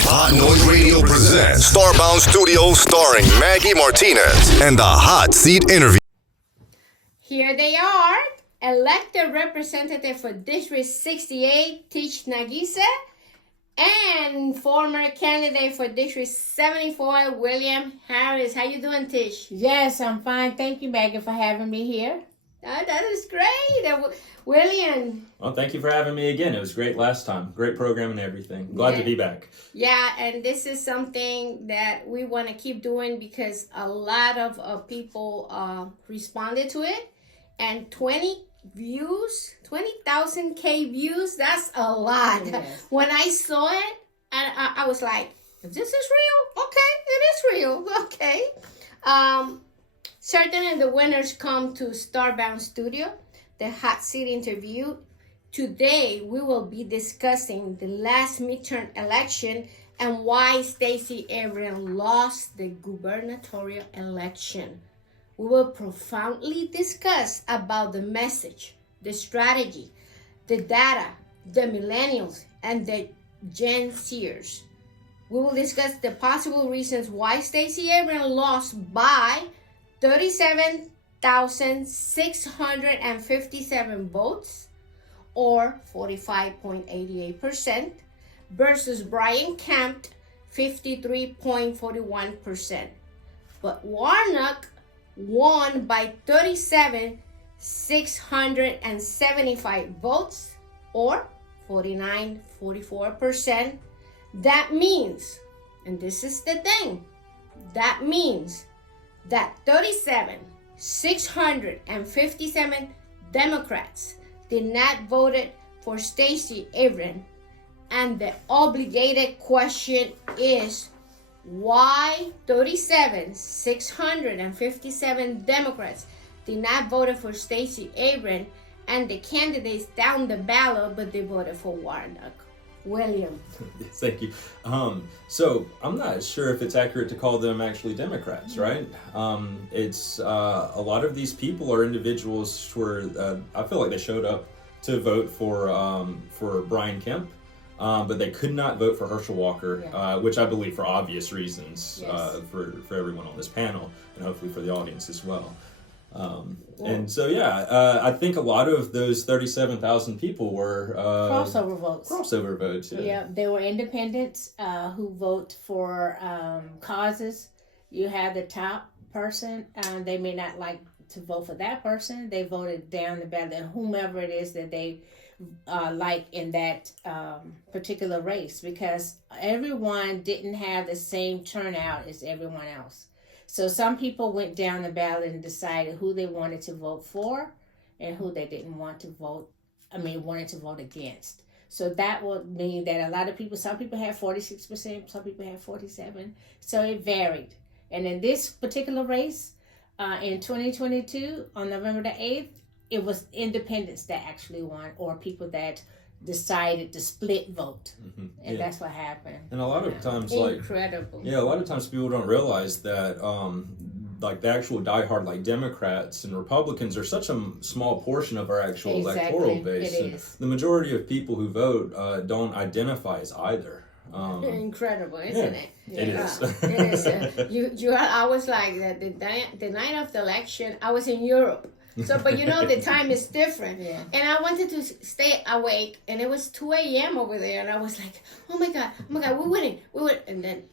Hot Noise Radio presents Starbound Studios starring Maggy Martinez and the Hot Seat Interview. Here they are, elected representative for District 68, Tish Naghise, and former candidate for District 74, William Harris. How you doing, Tish? Yes, I'm fine. Thank you, Maggie, for having me here. That is great. William. Well, thank you for having me again. It was great last time. Great program and everything. Glad to be back. Yeah, and this is something that we want to keep doing because a lot of people responded to it. And 20,000 views, that's a lot. Yes. When I saw it, I was like, this is real? Okay, it is real. Okay. Certainly the winners come to Starbound Studio, the Hot Seat Interview. Today, we will be discussing the last midterm election and why Stacey Abrams lost the gubernatorial election. We will profoundly discuss about the message, the strategy, the data, the millennials, and the Gen Zers. We will discuss the possible reasons why Stacey Abrams lost by 37,657 votes, or 45.88%, versus Brian Kemp, 53.41%. But Warnock won by 37,675 votes, or 49.44%. That means, and this is the thing, that means that 37,657 Democrats did not vote for Stacey Abrams, and the obligated question is, why 37,657 Democrats did not vote for Stacey Abrams and the candidates down the ballot, but they voted for Warnock? William. Yes, thank you. So I'm not sure if it's accurate to call them actually Democrats, right? It's a lot of these people are individuals who I feel like they showed up to vote for Brian Kemp. But they could not vote for Herschel Walker, which I believe for obvious reasons, yes. For everyone on this panel, and hopefully for the audience as well. And so, I think a lot of those 37,000 people were crossover votes. Crossover votes, yeah. They were independents who vote for causes. You have the top person, they may not like to vote for that person. They voted down the ballot, and whomever it is that they like in that particular race, because everyone didn't have the same turnout as everyone else. So some people went down the ballot and decided who they wanted to vote for and who they didn't want to vote, wanted to vote against. So that would mean that a lot of people, some people had 46%, some people had 47%. So it varied. And in this particular race, in 2022, on November the 8th, it was independents that actually won, or people that decided to split vote, and that's what happened. And a lot of times, incredible. A lot of times people don't realize that, like the actual diehard like Democrats and Republicans are such a small portion of our actual electoral base. It is. The majority of people who vote don't identify as either. Incredible, isn't it? It is. It is. I was like the night of the election. I was in Europe. So, but the time is different. Yeah. And I wanted to stay awake, and it was 2 a.m. over there, and I was like, oh my God, we're winning. And then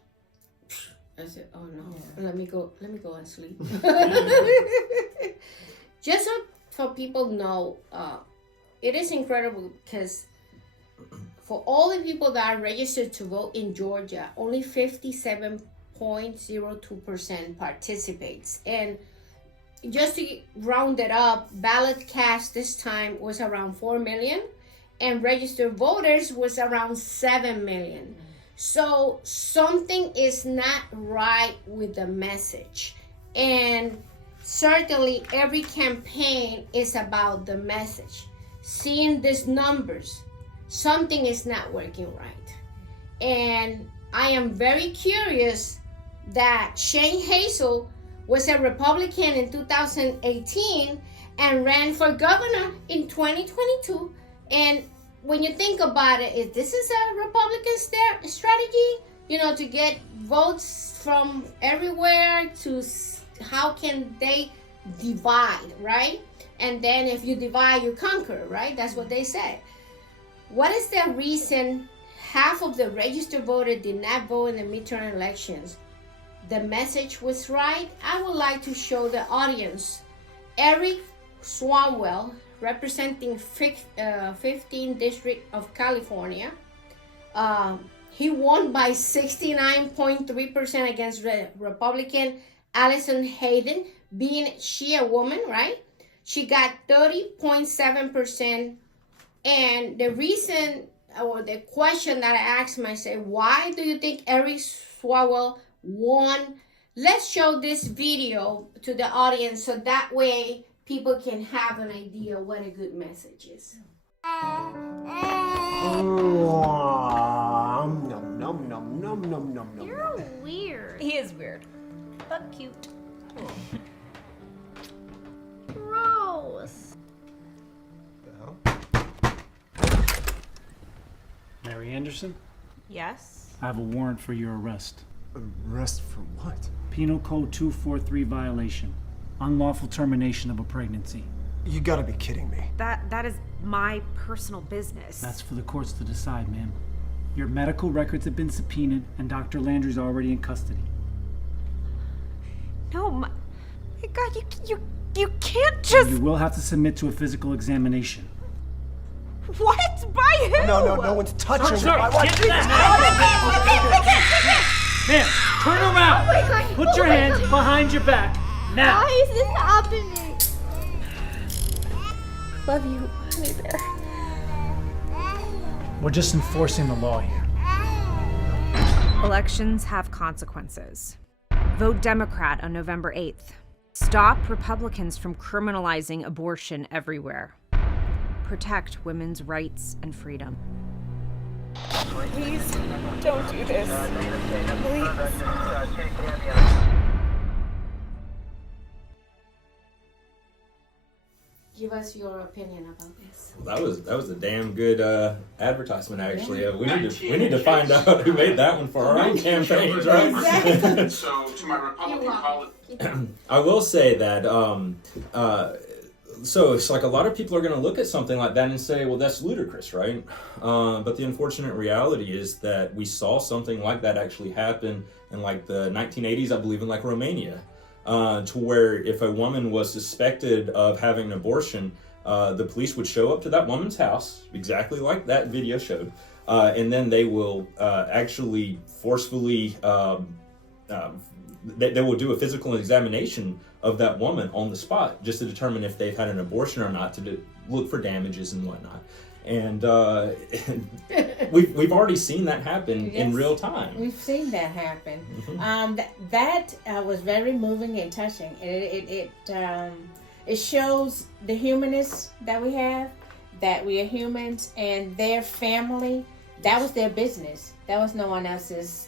I said, oh no, let me go and sleep. Just so for people know, it is incredible because for all the people that are registered to vote in Georgia, only 57.02% participates. And just to round it up, ballot cast this time was around 4 million, and registered voters was around 7 million. So something is not right with the message. And certainly every campaign is about the message. Seeing these numbers, something is not working right. And I am very curious that Shane Hazel was a Republican in 2018 and ran for governor in 2022. And when you think about it, if this is a Republican strategy, to get votes from everywhere to how can they divide, right? And then if you divide, you conquer, right? That's what they said. What is the reason half of the registered voters did not vote in the midterm elections? The message was right. I would like to show the audience Eric Swalwell, representing 15th District of California. He won by 69.3% against Republican Allison Hayden, being she a woman, right? She got 30.7%. And the reason, or the question that I asked myself, why do you think Eric Swalwell won? Let's show this video to the audience so that way people can have an idea what a good message is. You're weird. He is weird, but cute. Gross. Mary Anderson, Yes. I have a warrant for your arrest. Arrest for what? Penal Code 243 violation. Unlawful termination of a pregnancy. You gotta be kidding me. That is my personal business. That's for the courts to decide, ma'am. Your medical records have been subpoenaed, and Dr. Landry's already in custody. No, my God, you can't just. You will have to submit to a physical examination. What? By who? No, one's touching me. Sir, My wife. get that! Ma'am, turn around! Put your hands behind your back, now! Why is this happening? Love you, honey bear. We're just enforcing the law here. Elections have consequences. Vote Democrat on November 8th. Stop Republicans from criminalizing abortion everywhere. Protect women's rights and freedom. Please don't do this. Please. Give us your opinion about this. That was a damn good advertisement, actually. We need to find out who made that one for our own campaigns, right? Exactly. So to my Republican colleagues, I will say that so it's like a lot of people are going to look at something like that and say, well, that's ludicrous, right? But the unfortunate reality is that we saw something like that actually happen in like the 1980s, I believe, in like Romania, to where if a woman was suspected of having an abortion, the police would show up to that woman's house, exactly like that video showed, and then they will actually forcefully, they will do a physical examination of that woman on the spot just to determine if they've had an abortion or not, to look for damages and whatnot. And we've already seen that happen in real time. We've seen that happen. Mm-hmm. That was very moving and touching. It shows the humanness that we have, that we are humans, and their family. That was their business. That was no one else's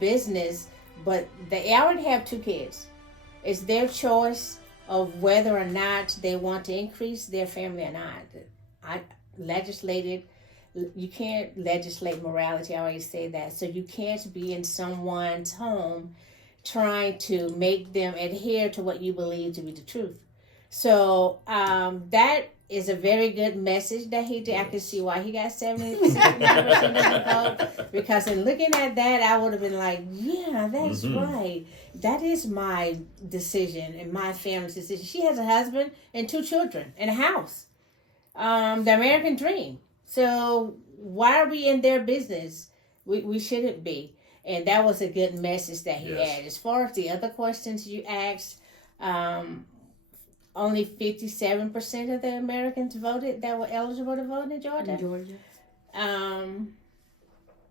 business. But they already have 2 kids. It's their choice of whether or not they want to increase their family or not. You can't legislate morality. I always say that. So you can't be in someone's home trying to make them adhere to what you believe to be the truth. So that is a very good message that he did. I can see why he got 79% of the vote. Because in looking at that, I would have been like, yeah, that's right. That is my decision and my family's decision. She has a husband and 2 children and a house. The American dream. So why are we in their business? We shouldn't be. And that was a good message that he had. As far as the other questions you asked, only 57% of the Americans voted that were eligible to vote in Georgia.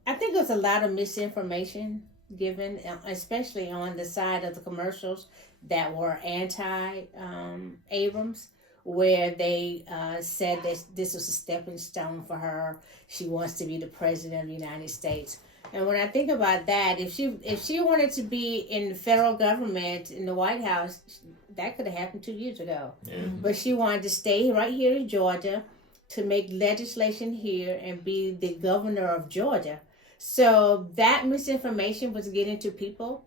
I think there was a lot of misinformation given, especially on the side of the commercials that were anti-Abrams, where they said that this was a stepping stone for her. She wants to be the president of the United States. And when I think about that, if she wanted to be in the federal government, in the White House, that could have happened 2 years ago. But she wanted to stay right here in Georgia to make legislation here and be the governor of Georgia. So that misinformation was getting to people.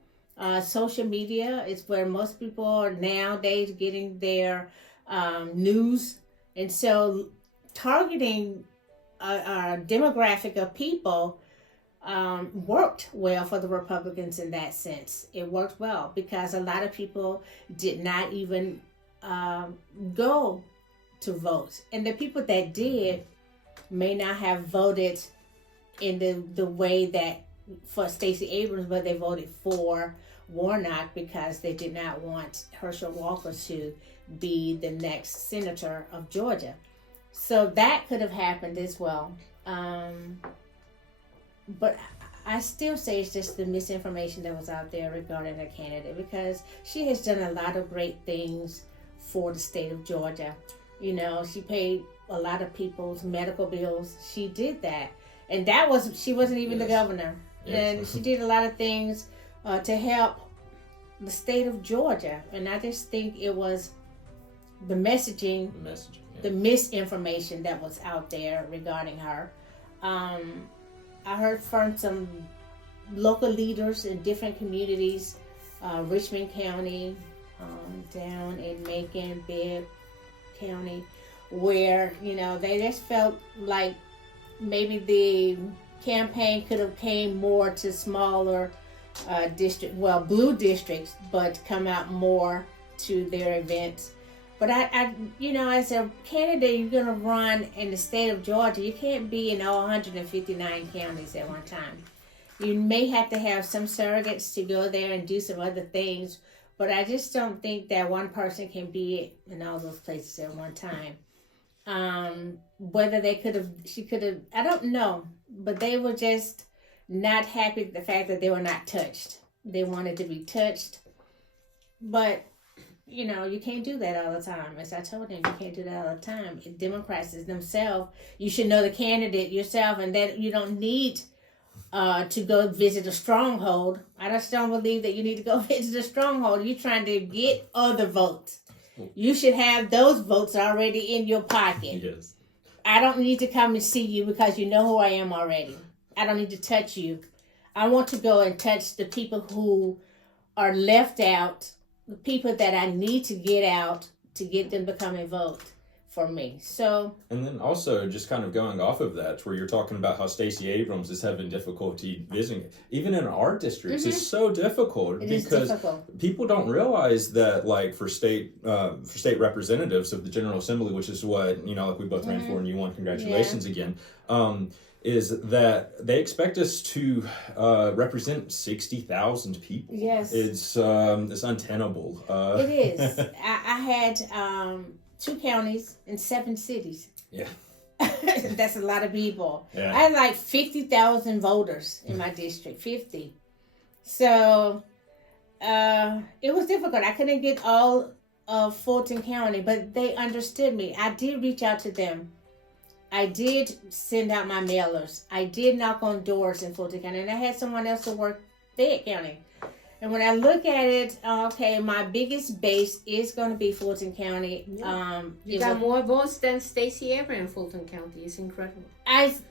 Social media is where most people are nowadays getting their news. And so targeting a demographic of people worked well for the Republicans in that sense. It worked well because a lot of people did not even go to vote. And the people that did may not have voted in the way that for Stacey Abrams, but they voted for Warnock because they did not want Herschel Walker to be the next senator of Georgia. So that could have happened as well. But I still say it's just the misinformation that was out there regarding the candidate, because she has done a lot of great things for the state of Georgia. You know, she paid a lot of people's medical bills. She did that. And she wasn't even the governor. Yes. And she did a lot of things to help the state of Georgia. And I just think it was the messaging, the misinformation that was out there regarding her. I heard from some local leaders in different communities, Richmond County, down in Macon, Bibb County, where, you know, they just felt like maybe the campaign could have came more to smaller blue districts, but come out more to their events. But I you know, as a candidate, you're going to run in the state of Georgia. You can't be in all 159 counties at one time. You may have to have some surrogates to go there and do some other things, but I just don't think that one person can be in all those places at one time. Whether she could have, I don't know, but they were just not happy with the fact that they were not touched. They wanted to be touched, but you know, you can't do that all the time. As I told them, you can't do that all the time. Democrats themselves, you should know the candidate yourself, and that you don't need to go visit a stronghold. I just don't believe that you need to go visit a stronghold. You're trying to get other votes. You should have those votes already in your pocket. Yes. I don't need to come and see you because you know who I am already. I don't need to touch you. I want to go and touch the people who are left out, the people that I need to get out to get them to come and vote for me. So, and then also just kind of going off of that, where you're talking about how Stacey Abrams is having difficulty visiting, even in our districts, it's so difficult because people don't realize that, like for state representatives of the General Assembly, which is what, you know, like we both ran for and you won, congratulations again. Is that they expect us to represent 60,000 people. Yes. It's untenable. It is. I had 2 counties and 7 cities. Yeah. That's a lot of people. Yeah. I had like 50,000 voters in my district, 50. So it was difficult. I couldn't get all of Fulton County, but they understood me. I did reach out to them. I did send out my mailers. I did knock on doors in Fulton County, and I had someone else to work Fayette County. And when I look at it, okay, my biggest base is going to be Fulton County. Yeah. You got more votes than Stacey Abrams in Fulton County. It's incredible.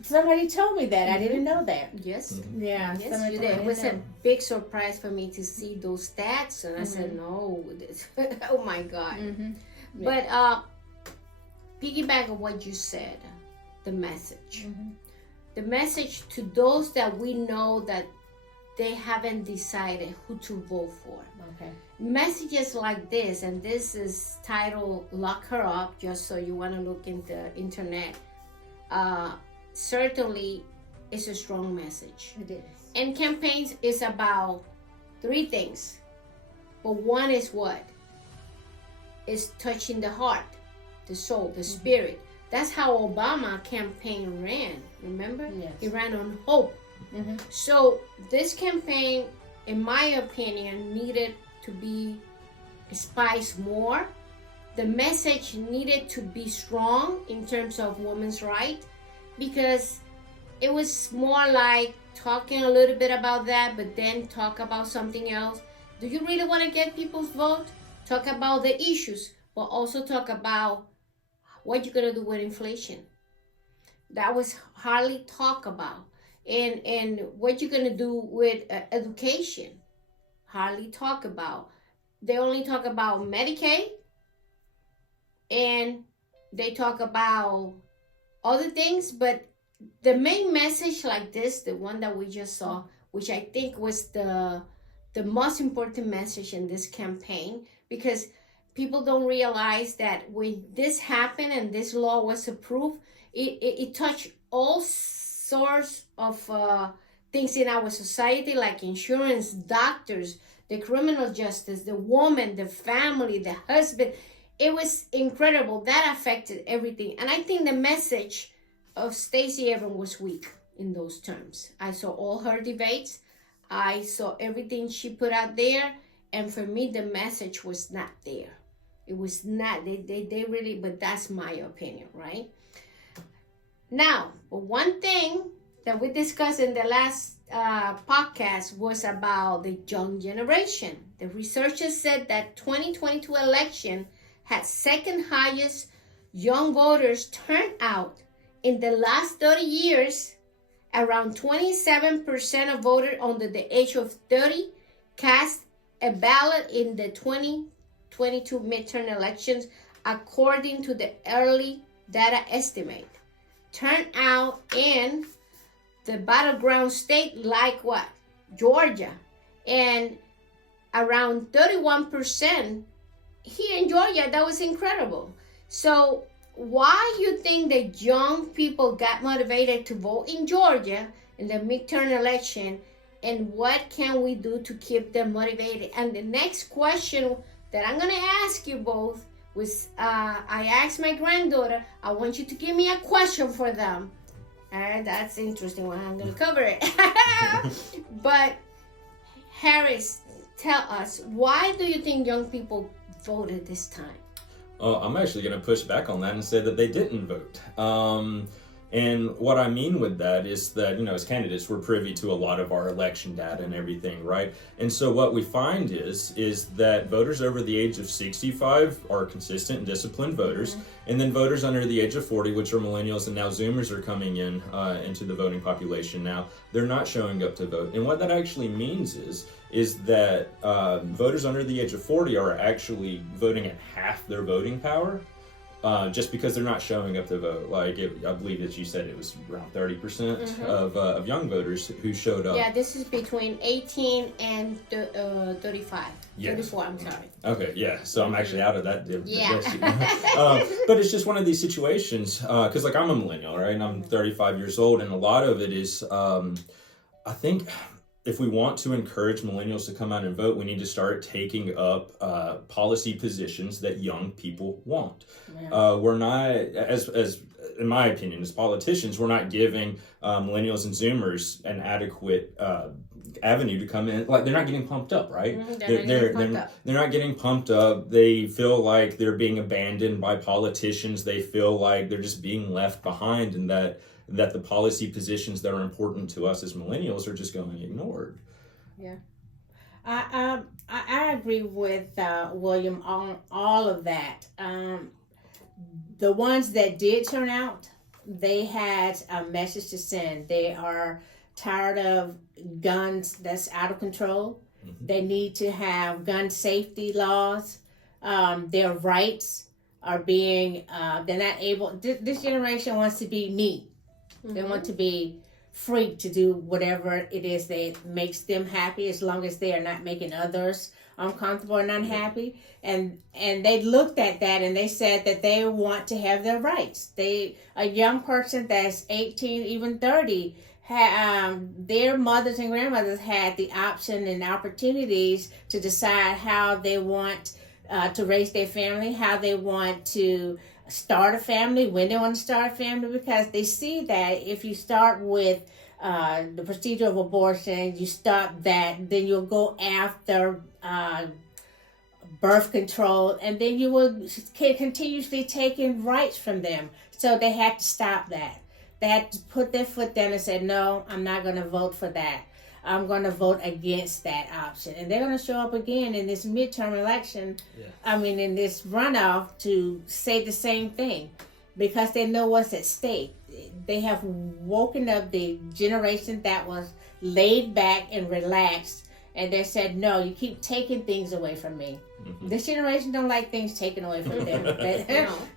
Somebody told me that. I didn't know that. Yes. Mm-hmm. Yeah. Yes, you did. It was a big surprise for me to see those stats, and I said, no. Oh, my God. Mm-hmm. Yeah. But piggyback on what you said, the message. Mm-hmm. The message to those that we know that they haven't decided who to vote for. Okay. Messages like this, and this is titled Lock Her Up, just so you want to look in the internet, certainly is a strong message. It is. And campaigns is about 3 things. But one is what? It's touching the heart, the soul, the spirit. That's how Obama campaign ran, remember? Yes. He ran on hope. Mm-hmm. So this campaign, in my opinion, needed to be spiced more. The message needed to be strong in terms of women's rights, because it was more like talking a little bit about that, but then talk about something else. Do you really want to get people's vote? Talk about the issues, but also talk about what you're going to do with inflation. That was hardly talked about. And what you're gonna do with education? Hardly talk about. They only talk about Medicaid, and they talk about other things, but the main message like this, the one that we just saw, which I think was the most important message in this campaign, because people don't realize that when this happened and this law was approved, it touched all sorts of things in our society, like insurance, doctors, the criminal justice, the woman, the family, the husband. It was incredible. That affected everything. And I think the message of Stacey Abrams was weak in those terms. I saw all her debates. I saw everything she put out there. And for me, the message was not there. It was not, they really, but that's my opinion, right? Now, one thing that we discussed in the last podcast was about the young generation. The researchers said that 2022 election had second highest young voters turnout in the last 30 years. Around 27% of voters under the age of 30 cast a ballot in the 2022 midterm elections, according to the early data estimate. Turnout in the battleground state like what? Georgia. And around 31% here in Georgia. That was incredible. So why you think the young people got motivated to vote in Georgia in the midterm election, and what can we do to keep them motivated? And the next question that I'm going to ask you both was, I asked my granddaughter, I want you to give me a question for them. That's interesting one. I'm going to cover it. But Harris, tell us, why do you think young people voted this time? I'm actually going to push back on that and say that they didn't vote. And what I mean with that is that, as candidates, we're privy to a lot of our election data and everything, right? And so what we find is that voters over the age of 65 are consistent and disciplined voters. Mm-hmm. And then voters under the age of 40, which are millennials and now Zoomers are coming in into the voting population now, they're not showing up to vote. And what that actually means is that voters under the age of 40 are actually voting at half their voting power. Just because they're not showing up to vote. I believe that you said it was around 30% of young voters who showed up. Yeah, this is between 18 and 35. Yes. 34, I'm sorry. Okay, yeah. So I'm actually out of that. Yeah. But it's just one of these situations, because I'm a millennial, right? And I'm 35 years old, and a lot of it is, I think, if we want to encourage millennials to come out and vote, we need to start taking up policy positions that young people want. Yeah. We're not, as in my opinion, as politicians, we're not giving millennials and Zoomers an adequate avenue to come in. They're not getting pumped up, right? They're not getting pumped up. They feel like they're being abandoned by politicians. They feel like they're just being left behind, and that the policy positions that are important to us as millennials are just going ignored. Yeah. I agree with William on all of that. The ones that did turn out, they had a message to send. They are tired of guns that's out of control. Mm-hmm. They need to have gun safety laws. Their rights are being, they're not able, this generation wants to be me. Mm-hmm. They want to be free to do whatever it is that makes them happy, as long as they are not making others uncomfortable and unhappy. And they looked at that and they said that they want to have their rights. A young person that's 18, even 30, their mothers and grandmothers had the option and opportunities to decide how they want to raise their family, how they want to start a family, when they want to start a family, because they see that if you start with the procedure of abortion, you stop that, then you'll go after birth control, and then you will continuously taking rights from them. So they had to stop that. They had to put their foot down and say, no, I'm not going to vote for that. I'm going to vote against that option. And they're going to show up again in this midterm election, in this runoff, to say the same thing. because they know what's at stake. They have woken up the generation that was laid back and relaxed, and they said, no, you keep taking things away from me. Mm-hmm. This generation don't like things taken away from them.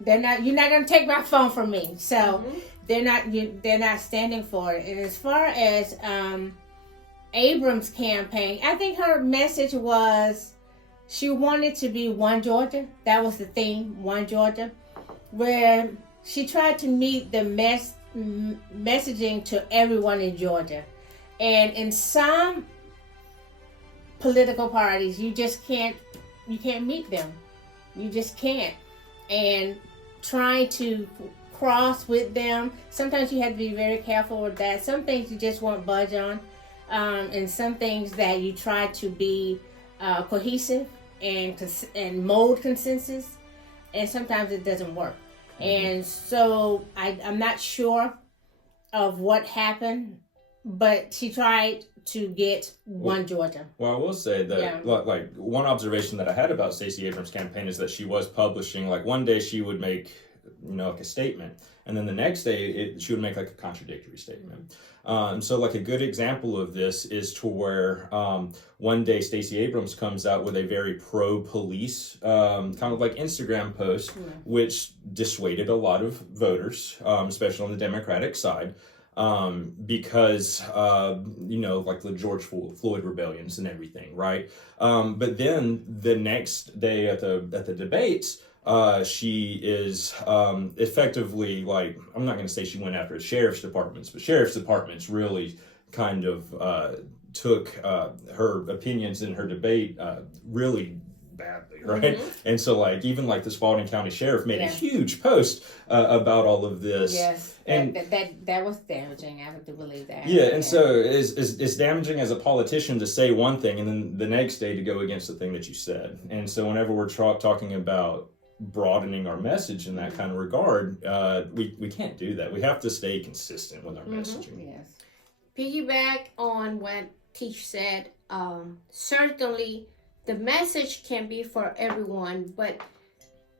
They're not. You're not going to take my phone from me. So they're not standing for it. And as far as Abrams' campaign, I think her message was she wanted to be one Georgia. That was the theme, one Georgia, where she tried to meet the messaging to everyone in Georgia. And in some political parties, you can't meet them. You just can't. And trying to cross with them, sometimes you have to be very careful with that. Some things you just won't budge on. And some things that you try to be cohesive and mold consensus. And sometimes it doesn't work. And so I'm not sure of what happened, but she tried to get one Georgia. Well, I will say that like one observation that I had about Stacey Abrams' campaign is that she was publishing, like one day she would make, like a statement, and then the next day she would make like a contradictory statement. So like a good example of this is to where one day Stacey Abrams comes out with a very pro-police kind of like Instagram post, which dissuaded a lot of voters, especially on the Democratic side, because like the George Floyd rebellions and everything, right? But then the next day at the debates, she is effectively, like, I'm not going to say she went after sheriff's departments, but sheriff's departments really kind of took her opinions in her debate really badly, right? Mm-hmm. And so, like, even like the Spalding County Sheriff made a huge post about all of this. Yes, and that was damaging. I have to believe that. Yeah, and so it's damaging as a politician to say one thing and then the next day to go against the thing that you said. And so whenever we're talking about broadening our message in that kind of regard, we can't do that. We have to stay consistent with our messaging. Yes. Piggyback on what Tish said, certainly the message can be for everyone, but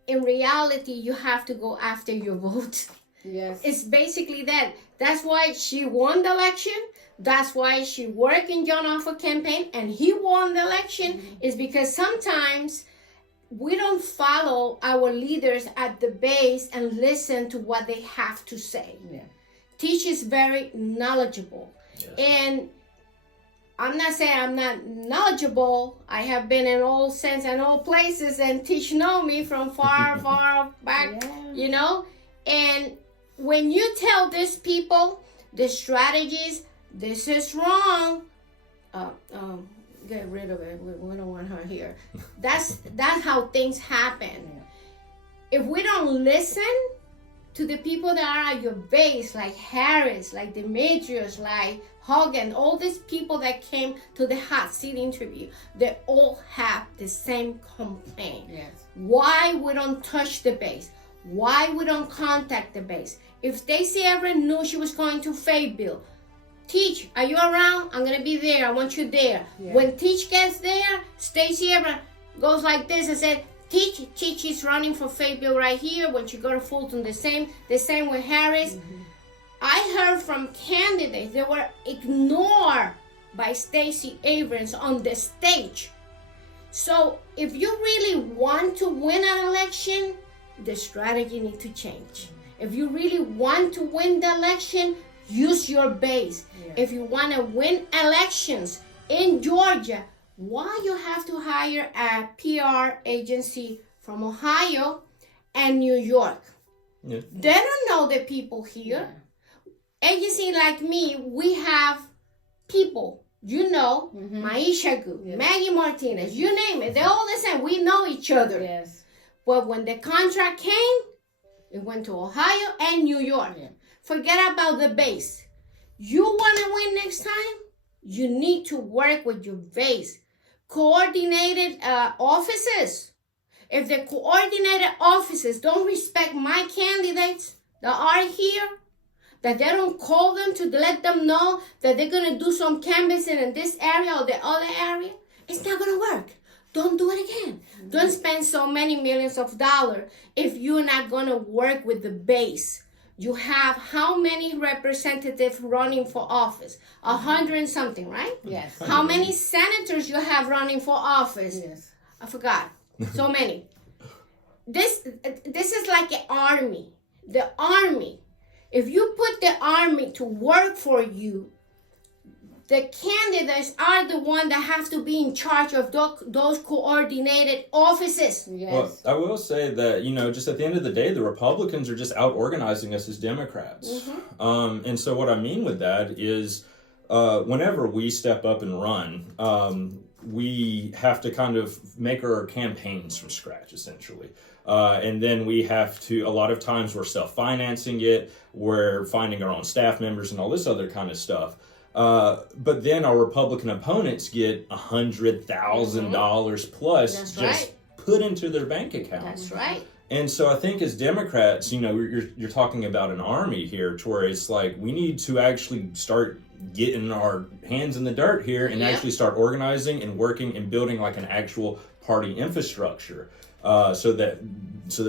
in reality, you have to go after your vote. Yes. It's basically that. That's why she won the election. That's why she worked in John Offutt's campaign and he won the election, is because sometimes we don't follow our leaders at the base and listen to what they have to say. Yeah. Tish is very knowledgeable. Yes. And I'm not saying I'm not knowledgeable. I have been in all sense and all places, and Tish know me from far, far back, And when you tell these people the strategies, this is wrong, get rid of it. We don't want her here. That's how things happen. If we don't listen to the people that are at your base, like Harris, like Demetrius, like Hogan, all these people that came to the hot seat interview, they all have the same complaint. Yes. Why we don't touch the base? Why we don't contact the base? If Stacey Abrams knew she was going to Fayetteville, Tish, are you around? I'm going to be there. I want you there. Yeah. When Tish gets there, Stacey Abrams goes like this and said, Tish is running for Fayetteville right here. When she go to Fulton, the same with Harris. Mm-hmm. I heard from candidates that were ignored by Stacey Abrams on the stage. So if you really want to win an election, the strategy needs to change. If you really want to win the election, use your base. Yeah. If you want to win elections in Georgia, why you have to hire a PR agency from Ohio and New York? Yeah. They don't know the people here. Yeah. Agency like me, we have people, Maisha Gu, Maggy Martinez, you name it. They're all the same. We know each other. Yes. But when the contract came, it went to Ohio and New York. Yeah. Forget about the base. You want to win next time? You need to work with your base. Coordinated offices. If the coordinated offices don't respect my candidates that are here, that they don't call them to let them know that they're going to do some canvassing in this area or the other area, it's not going to work. don't do it again. Don't spend so many millions of dollars if you're not going to work with the base. You have how many representatives running for office? 100 and something, right? Yes. How many senators you have running for office? Yes. I forgot. So many. This is like an army. The army. If you put the army to work for you, the candidates are the one that have to be in charge of those coordinated offices. Yes. Well, I will say that, just at the end of the day, the Republicans are just out organizing us as Democrats. And so what I mean with that is whenever we step up and run, we have to kind of make our campaigns from scratch, essentially. And then we have to, a lot of times we're self-financing it, we're finding our own staff members and all this other kind of stuff. But then our Republican opponents get $100,000 plus put into their bank account. That's right. And so I think as Democrats, you're talking about an army here, to where it's like we need to actually start getting our hands in the dirt here and actually start organizing and working and building like an actual party infrastructure, so that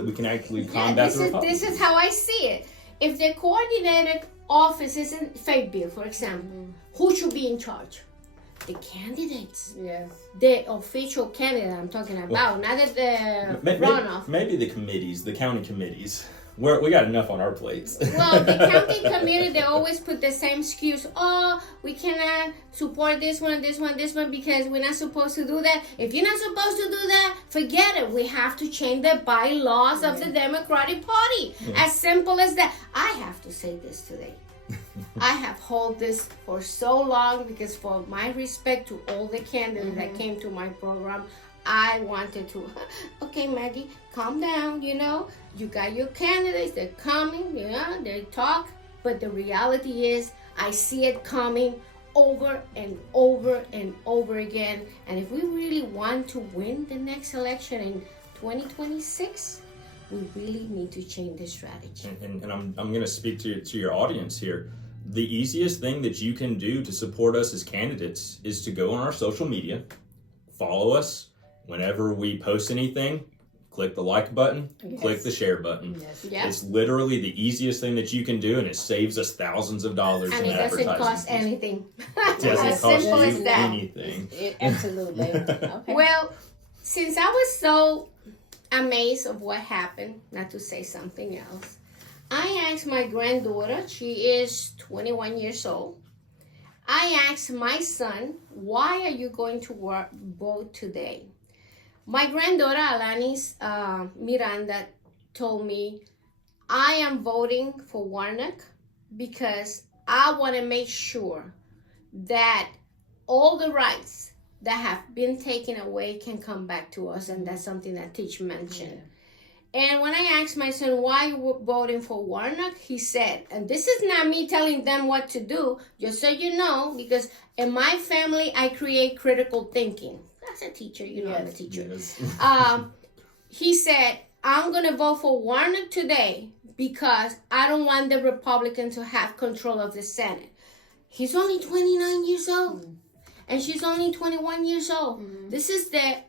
we can actually combat the Republicans. This is how I see it. If the coordinated office is in Fayetteville, for example, who should be in charge? The candidates. Yes. The official candidate I'm talking about, not at the runoff. Maybe the committees, the county committees. We got enough on our plates. Well, the county committee, they always put the same excuse. Oh, we cannot support this one, because we're not supposed to do that. If you're not supposed to do that, forget it. We have to change the bylaws of the Democratic Party. As simple as that. I have to say this today. I have held this for so long because for my respect to all the candidates that came to my program, I wanted to, okay, Maggie, calm down, you got your candidates, they're coming, they talk, but the reality is I see it coming over and over and over again. And if we really want to win the next election in 2026, we really need to change the strategy. And I'm going to speak to your audience here. The easiest thing that you can do to support us as candidates is to go on our social media, follow us. Whenever we post anything, click the like button, click the share button. Yes. It's literally the easiest thing that you can do, and it saves us thousands of dollars in advertising. And it doesn't cost anything. It doesn't As cost simple as you that. anything. Absolutely. Okay. Well, since I was so amazed of what happened, not to say something else, I asked my granddaughter, she is 21 years old, I asked my son, why are you going to vote today? My granddaughter, Alanis Miranda, told me, I am voting for Warnock because I want to make sure that all the rights that have been taken away can come back to us, and that's something that Tish mentioned. And when I asked my son why you were voting for Warnock, he said, and this is not me telling them what to do, just so you know, because in my family, I create critical thinking. As a teacher, I'm a teacher. Yes. He said, I'm going to vote for Warnock today because I don't want the Republicans to have control of the Senate. He's only 29 years old, and she's only 21 years old. This is that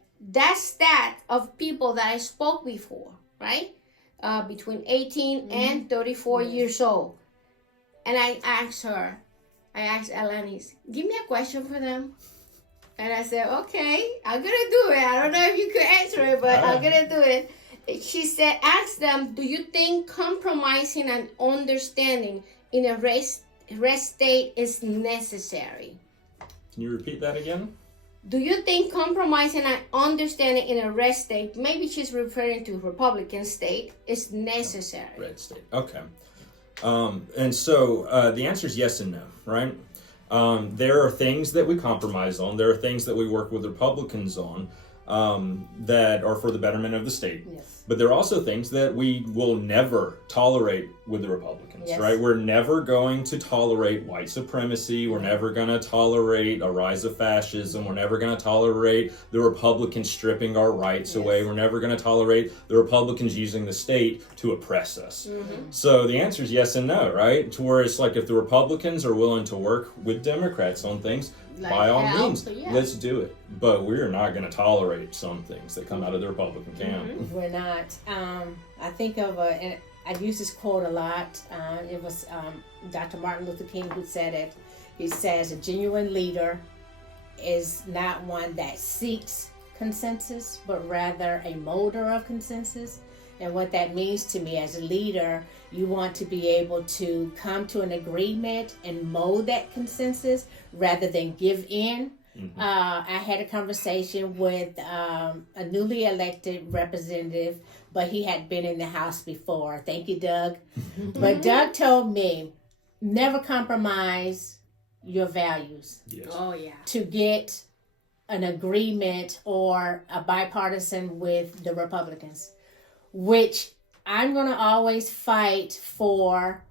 stat of people that I spoke before, right? Between 18 and 34 years old. And I asked Alanis, give me a question for them. And I said, okay, I'm going to do it. I don't know if you could answer it, but I'm going to do it. She said, ask them, do you think compromising and understanding in a rest state is necessary? Can you repeat that again? Do you think compromising and understanding in a red state, maybe she's referring to Republican state, is necessary? Red state. Okay. And so the answer is yes and no, right? There are things that we compromise on. There are things that we work with Republicans on that are for the betterment of the state. Yes. But there are also things that we will never tolerate with the Republicans, right? We're never going to tolerate white supremacy. We're never going to tolerate a rise of fascism. We're never going to tolerate the Republicans stripping our rights away. We're never going to tolerate the Republicans using the state to oppress us. So the answer is yes and no, right? To where it's like if the Republicans are willing to work with Democrats on things, like by all help, means, yeah. let's do it. But we're not going to tolerate some things that come out of the Republican camp. We're not. I think of and I use this quote a lot. It was Dr. Martin Luther King who said it. He says, a genuine leader is not one that seeks consensus, but rather a molder of consensus. And what that means to me as a leader, you want to be able to come to an agreement and mold that consensus rather than give in. I had a conversation with a newly elected representative, but he had been in the House before. Thank you, Doug. But Doug told me, never compromise your values. Yes. Oh yeah. To get an agreement or a bipartisan with the Republicans, which I'm going to always fight for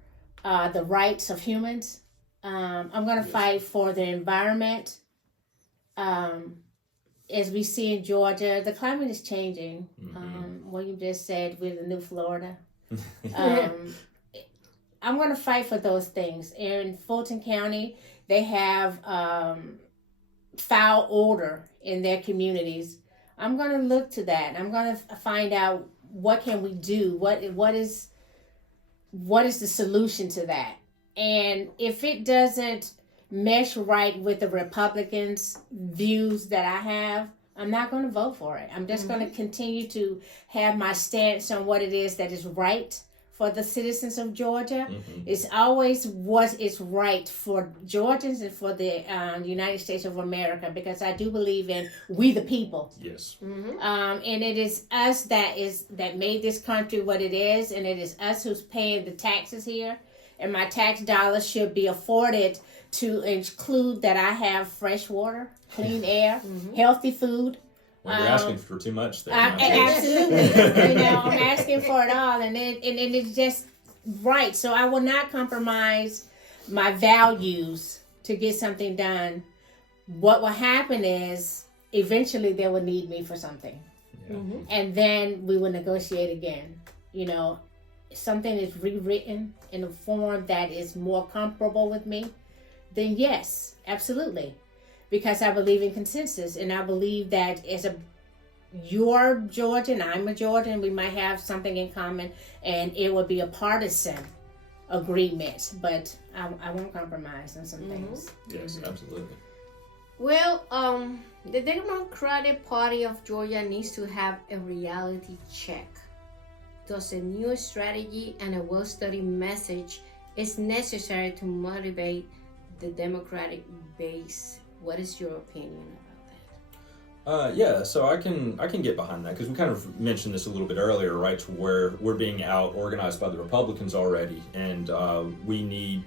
the rights of humans. I'm going to fight for the environment. As we see in Georgia, the climate is changing. William just said we're the new Florida. I'm going to fight for those things. In Fulton County, they have foul odor in their communities. I'm going to look to that. I'm going to find out what can we do. What is the solution to that? And if it doesn't mesh right with the Republicans' views that I have, I'm not going to vote for it. I'm just going to continue to have my stance on what it is that is right for the citizens of Georgia. It's always what is right for Georgians and for the United States of America, because I do believe in we the people. Yes. And it is us that made this country what it is, and it is us who's paying the taxes here. And my tax dollars should be afforded to include that I have fresh water, clean air, healthy food. Well, you're asking for too much there. Absolutely. I'm asking for it all, and it's just right. So I will not compromise my values to get something done. What will happen is eventually they will need me for something, and then we will negotiate again. Something is rewritten in a form that is more comfortable with me, then yes, absolutely. Because I believe in consensus, and I believe that you're Georgian, I'm a Georgian, we might have something in common, and it will be a partisan agreement, but I won't compromise on some things. Yes, absolutely. Well, the Democratic Party of Georgia needs to have a reality check. Thus, a new strategy and a well-studied message is necessary to motivate the Democratic base. What is your opinion about that? Yeah, so I can get behind that, because we kind of mentioned this a little bit earlier, right? To where we're being out organized by the Republicans already, and we need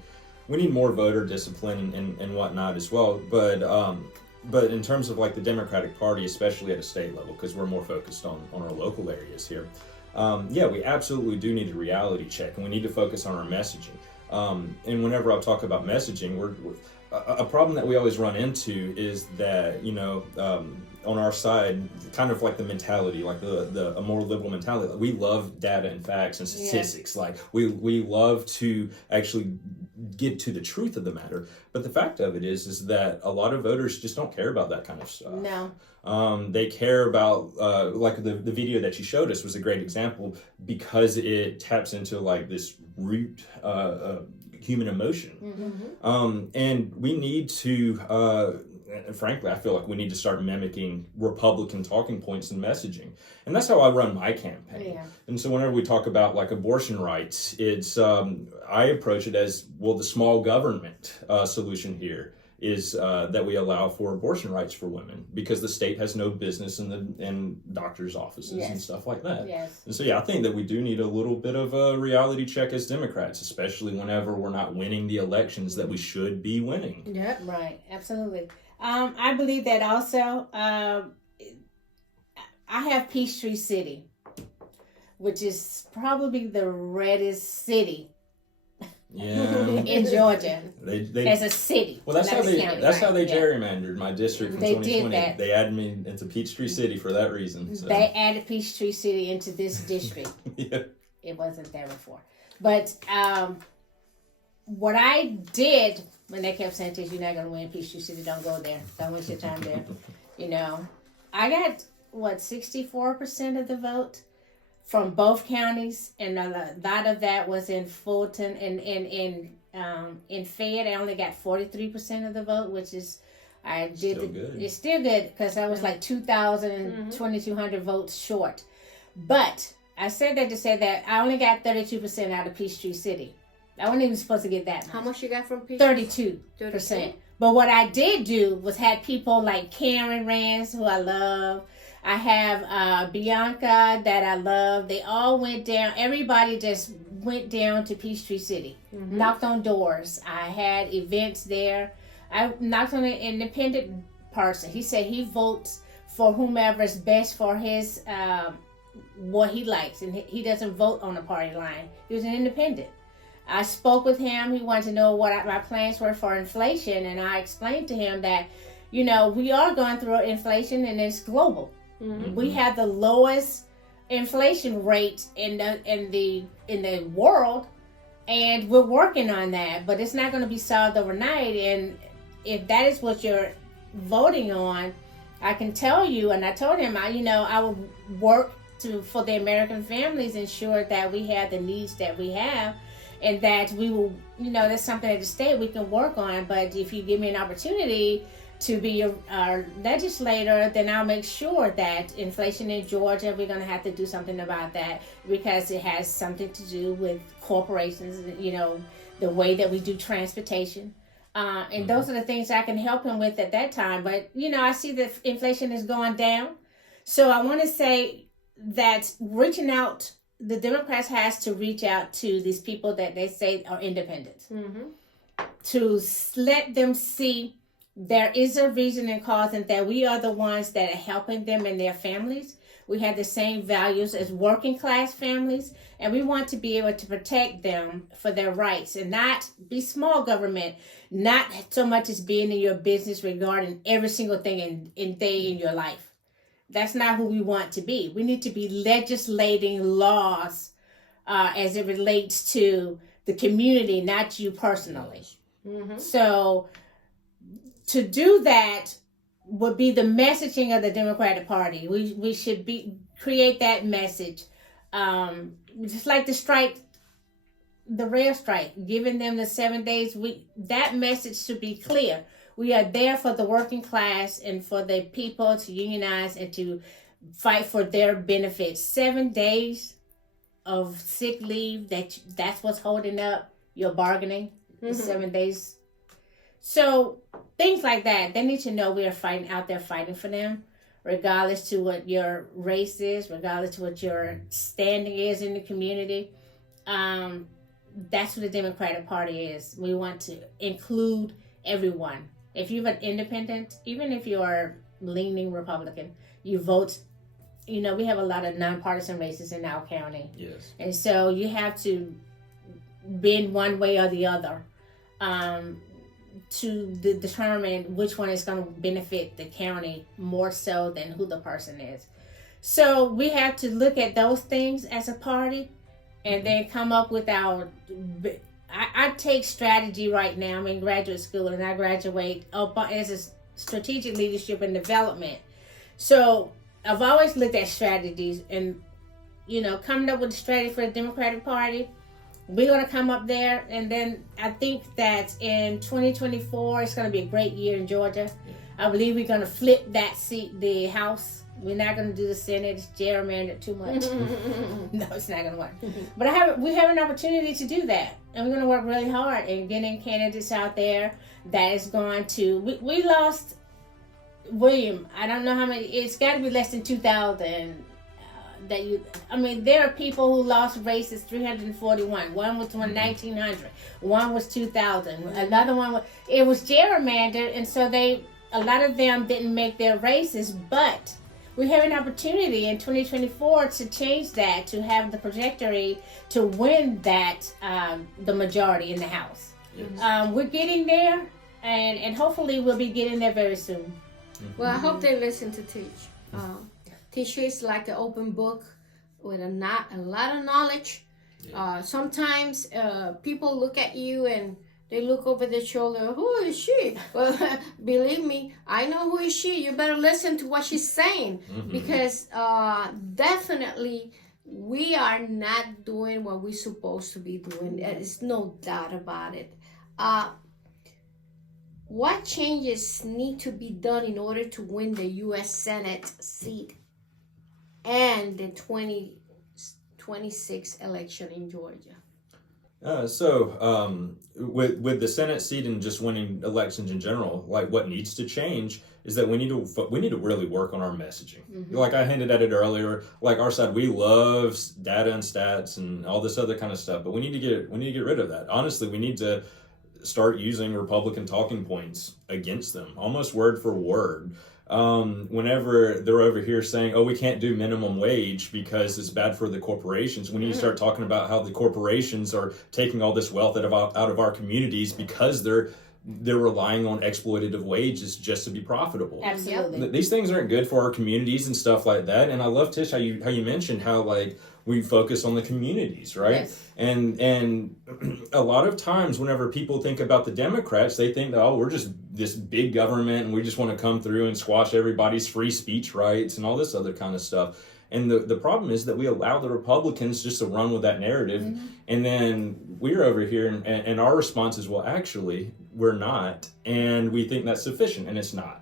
more voter discipline and whatnot as well. But in terms of like the Democratic Party, especially at a state level, because we're more focused on our local areas here. We absolutely do need a reality check, and we need to focus on our messaging. And whenever I talk about messaging, a problem that we always run into is that, on our side, kind of like the mentality, like a more liberal mentality, we love data and facts and statistics. Like we love to actually get to the truth of the matter. But the fact of it is that a lot of voters just don't care about that kind of stuff. No. They care about, like the video that you showed us was a great example, because it taps into like this root human emotion. And we need to, frankly, I feel like we need to start mimicking Republican talking points and messaging. And that's how I run my campaign. Yeah. And so whenever we talk about like abortion rights, it's, I approach it as, well, the small government solution here is that we allow for abortion rights for women, because the state has no business in doctors' offices and stuff like that. Yes. And so, I think that we do need a little bit of a reality check as Democrats, especially whenever we're not winning the elections that we should be winning. Yep. Right. Absolutely. I believe that also. I have Peachtree City, which is probably the reddest city in Georgia, as a city. Well, that's how they gerrymandered my district from 2020. Did that. They added me into Peachtree City for that reason. So. They added Peachtree City into this district. Yeah. It wasn't there before, but what I did when they kept saying, Tish, you're not going to win Peachtree City, don't go there. Don't waste your time there. You know, I got, 64% of the vote from both counties, and a lot of that was in Fulton and in Fayette. I only got 43% of the vote, which is it's still good because I was like 2,200 votes short. But I said that to say that I only got 32% out of Peachtree City. I wasn't even supposed to get that much. How much you got from Peachtree? 32%. But what I did do was had people like Karen Rance, who I love. I have Bianca that I love. They all went down. Everybody just went down to Peachtree City. Knocked on doors. I had events there. I knocked on an independent person. He said he votes for whomever is best for his what he likes, and he doesn't vote on a party line. He was an independent. I spoke with him. He wanted to know what my plans were for inflation, and I explained to him that, you know, we are going through inflation, and it's global. We have the lowest inflation rate in the world, and we're working on that. But it's not going to be solved overnight. And if that is what you're voting on, I can tell you. And I told him, I will work for the American families, ensure that we have the needs that we have. And that we will, that's something at the state we can work on. But if you give me an opportunity to be our legislator, then I'll make sure that inflation in Georgia, we're going to have to do something about that, because it has something to do with corporations, the way that we do transportation. And those are the things I can help him with at that time. But, I see that inflation is going down. So I want to say that reaching out, the Democrats has to reach out to these people that they say are independent, to let them see there is a reason and cause, and that we are the ones that are helping them and their families. We have the same values as working class families, and we want to be able to protect them for their rights and not be small government, not so much as being in your business regarding every single thing in your life. That's not who we want to be. We need to be legislating laws as it relates to the community, not you personally. So to do that would be the messaging of the Democratic Party. We should create that message. Just like the rail strike, giving them the 7 days. That message should be clear. We are there for the working class and for the people to unionize and to fight for their benefits. 7 days of sick leave, that's what's holding up your bargaining. 7 days. So things like that, they need to know we are out there fighting for them, regardless to what your race is, regardless to what your standing is in the community. That's what the Democratic Party is. We want to include everyone. If you're an independent, even if you're leaning Republican, you vote. We have a lot of nonpartisan races in our county. Yes. And so you have to bend one way or the other to determine which one is going to benefit the county more so than who the person is. So we have to look at those things as a party and then come up with our... I take strategy right now. I'm in graduate school and I graduate as a strategic leadership and development. So I've always looked at strategies and, coming up with a strategy for the Democratic Party. We're going to come up there, and then I think that in 2024, it's going to be a great year in Georgia. I believe we're going to flip that seat, the House. We're not going to do the Senate. It's gerrymandered too much. No, it's not going to work. But we have an opportunity to do that, and we're going to work really hard in getting candidates out there that is going to... We lost William. I don't know how many... It's got to be less than 2,000... there are people who lost races 341. One was 1900. One was 2000. Another one it was gerrymandered, and so a lot of them didn't make their races. But we have an opportunity in 2024 to change that, to have the trajectory to win that the majority in the House. Yes. We're getting there, and hopefully we'll be getting there very soon. Well, I hope they listen to Tish. Tish is like an open book with a lot of knowledge, Sometimes people look at you and they look over their shoulder. Who is she? Well, believe me, I know who is she. You better listen to what she's saying, because definitely we are not doing what we're supposed to be doing. There's no doubt about it. What changes need to be done in order to win the U.S. Senate seat and the 2026 election in Georgia? With the Senate seat and just winning elections in general, like what needs to change is that we need to really work on our messaging. Like I hinted at it earlier, like our side, we love data and stats and all this other kind of stuff, but we need to get rid of that. Honestly, we need to start using Republican talking points against them, almost word for word. Whenever they're over here saying, oh, we can't do minimum wage because it's bad for the corporations, we need to start talking about how the corporations are taking all this wealth out of our communities because they're relying on exploitative wages just to be profitable. Absolutely. These things aren't good for our communities and stuff like that. And I love, Tish, how you mentioned how like we focus on the communities, right? Yes. And a lot of times whenever people think about the Democrats, they think that, oh, we're just this big government and we just want to come through and squash everybody's free speech rights and all this other kind of stuff. And the problem is that we allow the Republicans just to run with that narrative. And then we're over here and our response is, well, actually, we're not. And we think that's sufficient, and it's not.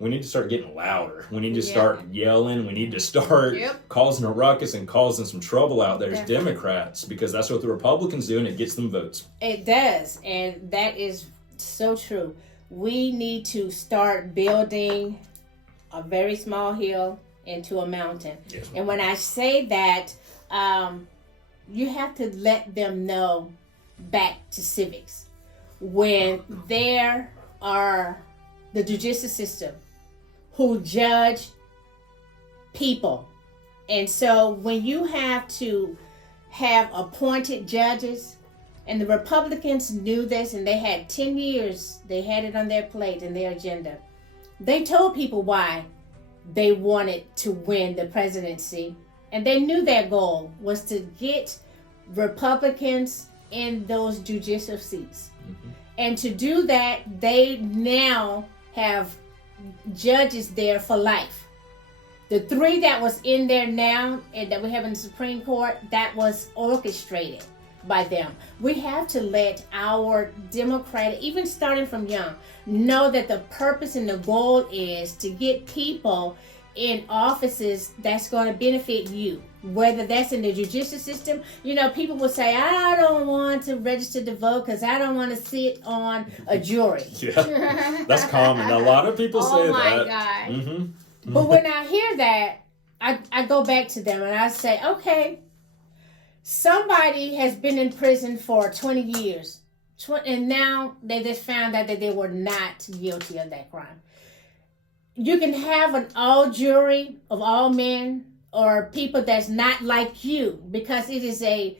We need to start getting louder. We need to start yelling. We need to start causing a ruckus and causing some trouble out there as Democrats, because that's what the Republicans do, and it gets them votes. It does, and that is so true. We need to start building a very small hill into a mountain. Yes. And when I say that, you have to let them know back to civics. When there are the judicial system who judge people. And so when you have to have appointed judges, and the Republicans knew this, and they had 10 years, they had it on their plate and their agenda. They told people why they wanted to win the presidency, and they knew their goal was to get Republicans in those judicial seats. And to do that, they now have judges there for life. The 3 that was in there now and that we have in the Supreme Court, that was orchestrated by them. We have to let our Democratic, even starting from young, know that the purpose and the goal is to get people in offices that's going to benefit you, whether that's in the judicial system. You know, people will say, I don't want to register to vote because I don't want to sit on a jury. Yeah, that's common. A lot of people say that. Oh my God. But when I hear that, I go back to them and I say, okay, somebody has been in prison for 20 years, and now they just found out that they were not guilty of that crime. You can have an all jury of all men or people that's not like you, because it is a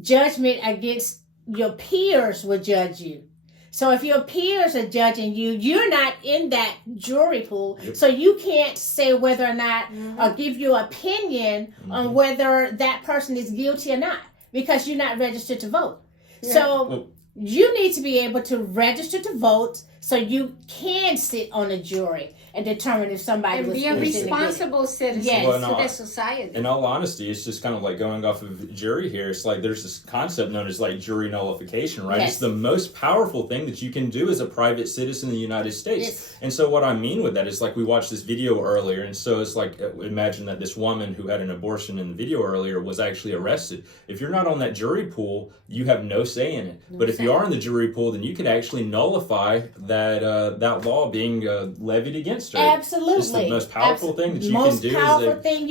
judgment against your peers will judge you. So if your peers are judging you, you're not in that jury pool. So you can't say whether or not or give your opinion on whether that person is guilty or not, because you're not registered to vote. So you need to be able to register to vote so you can sit on a jury and determine if somebody was be a responsible citizen to the society. In all honesty, it's just kind of like going off of jury here. It's like there's this concept known as like jury nullification, right? Yes. It's the most powerful thing that you can do as a private citizen in the United States. Yes. And so what I mean with that is like we watched this video earlier, and so it's like imagine that this woman who had an abortion in the video earlier was actually arrested. If you're not on that jury pool, you have no say in it. But if you are in the jury pool, then you could actually nullify that law being levied against her. Absolutely. It's the most powerful thing that you can do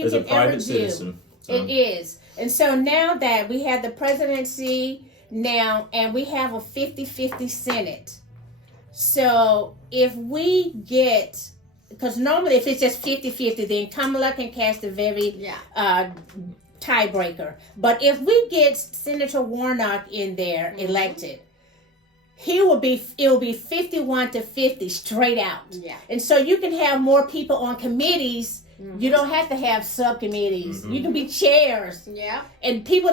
as a private citizen. So. It is. And so now that we have the presidency now and we have a 50-50 Senate. So if we get, because normally if it's just 50-50, then Kamala can cast a very tiebreaker. But if we get Senator Warnock in there elected, it will be 51-50 straight out. Yeah. And so you can have more people on committees You don't have to have subcommittees. You can be chairs. Yeah. And people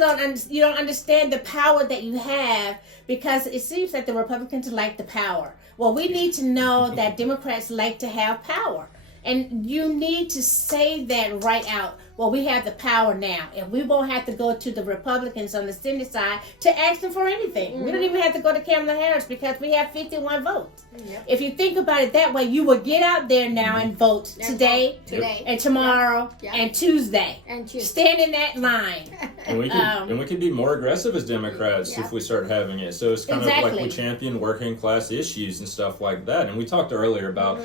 you don't understand the power that you have, because it seems that the Republicans like the power. Well, we need to know that Democrats like to have power. And you need to say that right out. Well, we have the power now, and we won't have to go to the Republicans on the Senate side to ask them for anything. We don't even have to go to Kamala Harris because we have 51 votes. Yep. If you think about it that way, you will get out there now and vote today and tomorrow and Tuesday. Stand in that line. And we could be more aggressive as Democrats if we start having it. So it's kind of like we champion working class issues and stuff like that. And we talked earlier about,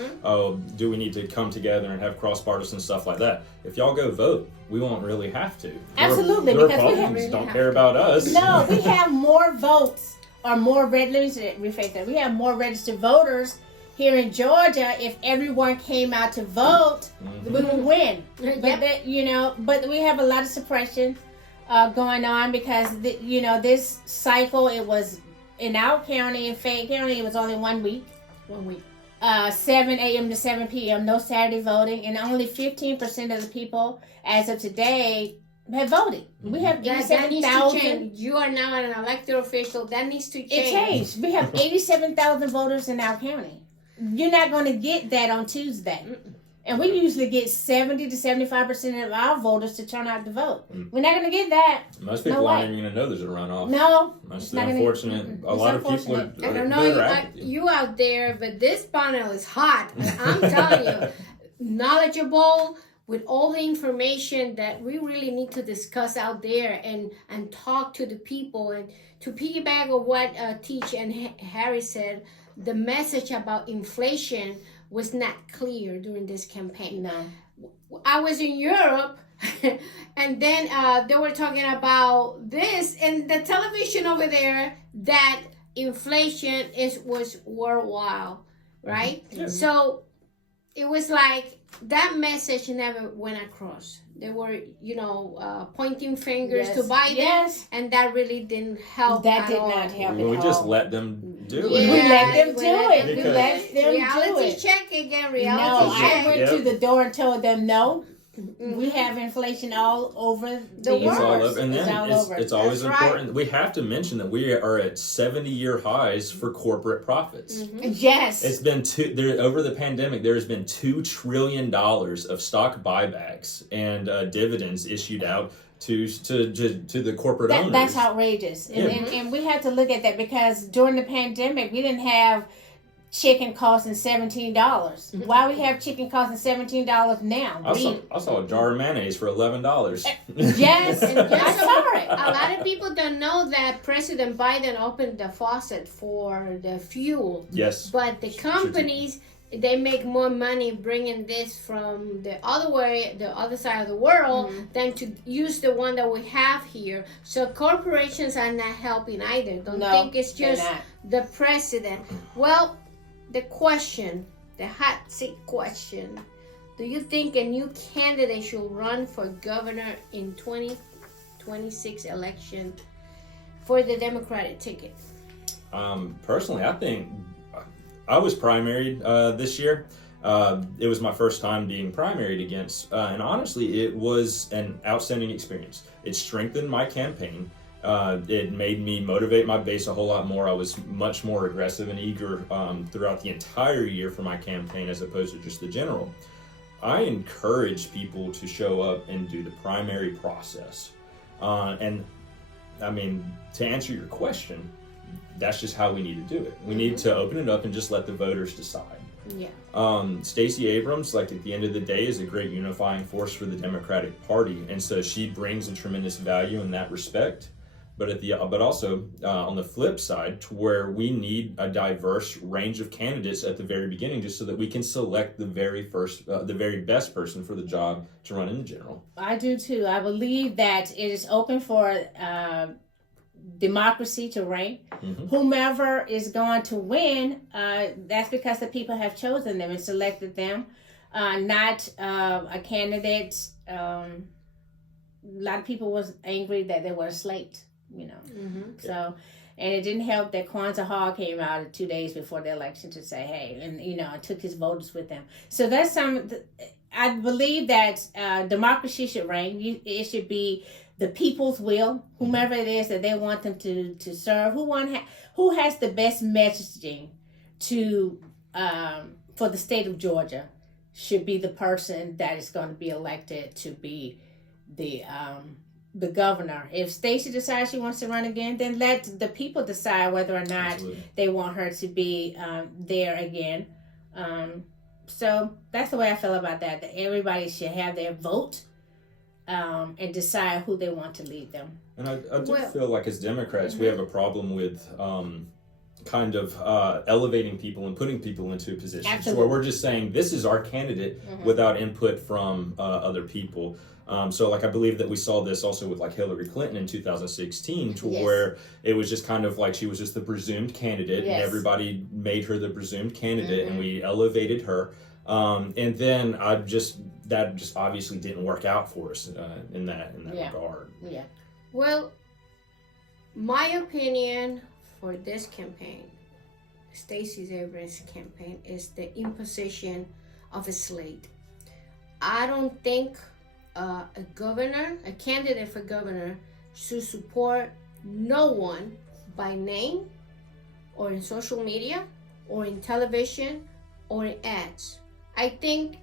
do we need to come together and have cross-partisan stuff like that? If y'all go vote, we won't really have to. Absolutely, the because Republicans don't care about us. No, we have more votes or more let me rephrase that. We have more registered voters here in Georgia. If everyone came out to vote, we would win. But we have a lot of suppression going on because this cycle, it was in our county, in Fayette County, it was only 1 week. 1 week. 7 a.m. to 7 p.m. No Saturday voting, and only 15% of the people, as of today, have voted. We have 87,000. You are now an elected official. That needs to change. It changed. We have 87,000 voters in our county. You're not going to get that on Tuesday. And we usually get 70 to 75% of our voters to turn out to vote. We're not going to get that. Most people aren't even going to know there's a runoff. No. That's the unfortunate. A lot of people are. I don't know you out there, but this panel is hot. I'm telling you, knowledgeable with all the information that we really need to discuss out there and talk to the people. And to piggyback on what Tish and Harry said, the message about inflation was not clear during this campaign. No. I was in Europe, and then they were talking about this, and the television over there, that inflation was worldwide, right? So it was like that message never went across. They were, pointing fingers to Biden, and that really didn't help. That did not help. We just let them do it. We let them do it. We Because- let them do Reality it. check again. No, Reality check. I went to the door and told them no. We have inflation all over the world. It's all universe. over. And then it's always That's right. important. We have to mention that we are at 70-year highs for corporate profits. Yes. It's been over the pandemic. There has been $2 trillion of stock buybacks and dividends issued out to the corporate owners. That's outrageous. And we have to look at that because during the pandemic, we didn't have chicken costing $17. Why we have chicken costing $17 now? I saw a jar of mayonnaise for $11. Yes, I saw it. A lot of people don't know that President Biden opened the faucet for the fuel. Yes. But the companies, they make more money bringing this from the other side of the world than to use the one that we have here. So corporations are not helping either. Don't think it's just the president. Well, the question, the hot seat question, do you think a new candidate should run for governor in 2026 election for the Democratic ticket? Personally, I think I was primaried this year. It was my first time being primaried against, and honestly, it was an outstanding experience. It strengthened my campaign. It made me motivate my base a whole lot more. I was much more aggressive and eager throughout the entire year for my campaign as opposed to just the general. I encourage people to show up and do the primary process. And I mean, to answer your question, that's just how we need to do it. We need to open it up and just let the voters decide. Yeah. Stacey Abrams, like at the end of the day, is a great unifying force for the Democratic Party, and so she brings a tremendous value in that respect. But also on the flip side, to where we need a diverse range of candidates at the very beginning, just so that we can select the very best person for the job to run in the general. I do too. I believe that it is open for democracy to reign. Whomever is going to win, that's because the people have chosen them and selected them, not a candidate. A lot of people was angry that they were slate. So, and it didn't help that Kwanzaa Hall came out 2 days before the election to say, hey, and took his voters with them. So that's I believe that democracy should reign. It should be the people's will, whomever it is that they want them to serve. Who has the best messaging to for the state of Georgia should be the person that is going to be elected to be the governor. If Stacey decides she wants to run again, then let the people decide whether or not Absolutely. they want her to be there again. So that's the way I feel about that. That everybody should have their vote and decide who they want to lead them. And I do feel like as Democrats, we have a problem with kind of elevating people and putting people into positions Absolutely. where we're just saying this is our candidate without input from other people. So like I believe that we saw this also with like Hillary Clinton in 2016 to Yes. where it was just kind of like she was just the presumed candidate and Yes. everybody made her the presumed candidate and we elevated her. And then that just obviously didn't work out for us in that regard. Yeah. Well, my opinion for this campaign, Stacey Abrams' campaign, is the imposition of a slate. I don't think a candidate for governor, should support no one by name or in social media or in television or in ads. I think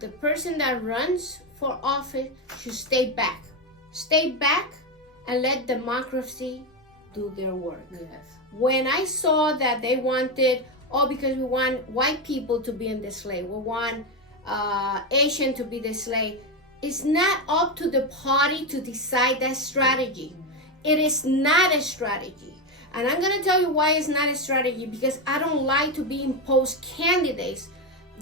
the person that runs for office should stay back. Stay back and let democracy do their work. Yes. When I saw that they wanted, because we want white people to be in the slate, we want Asian to be the slate, it's not up to the party to decide that strategy. It is not a strategy. And I'm going to tell you why it's not a strategy, because I don't like to be imposed candidates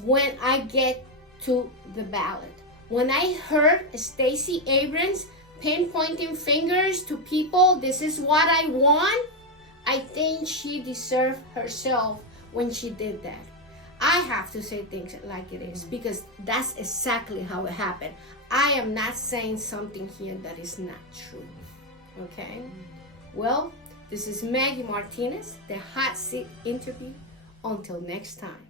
when I get to the ballot. When I heard Stacey Abrams pinpointing fingers to people, this is what I want, I think she deserved herself when she did that. I have to say things like it is, because that's exactly how it happened. I am not saying something here that is not true. Okay? Well, this is Maggy Martinez, the Hot Seat Interview. Until next time.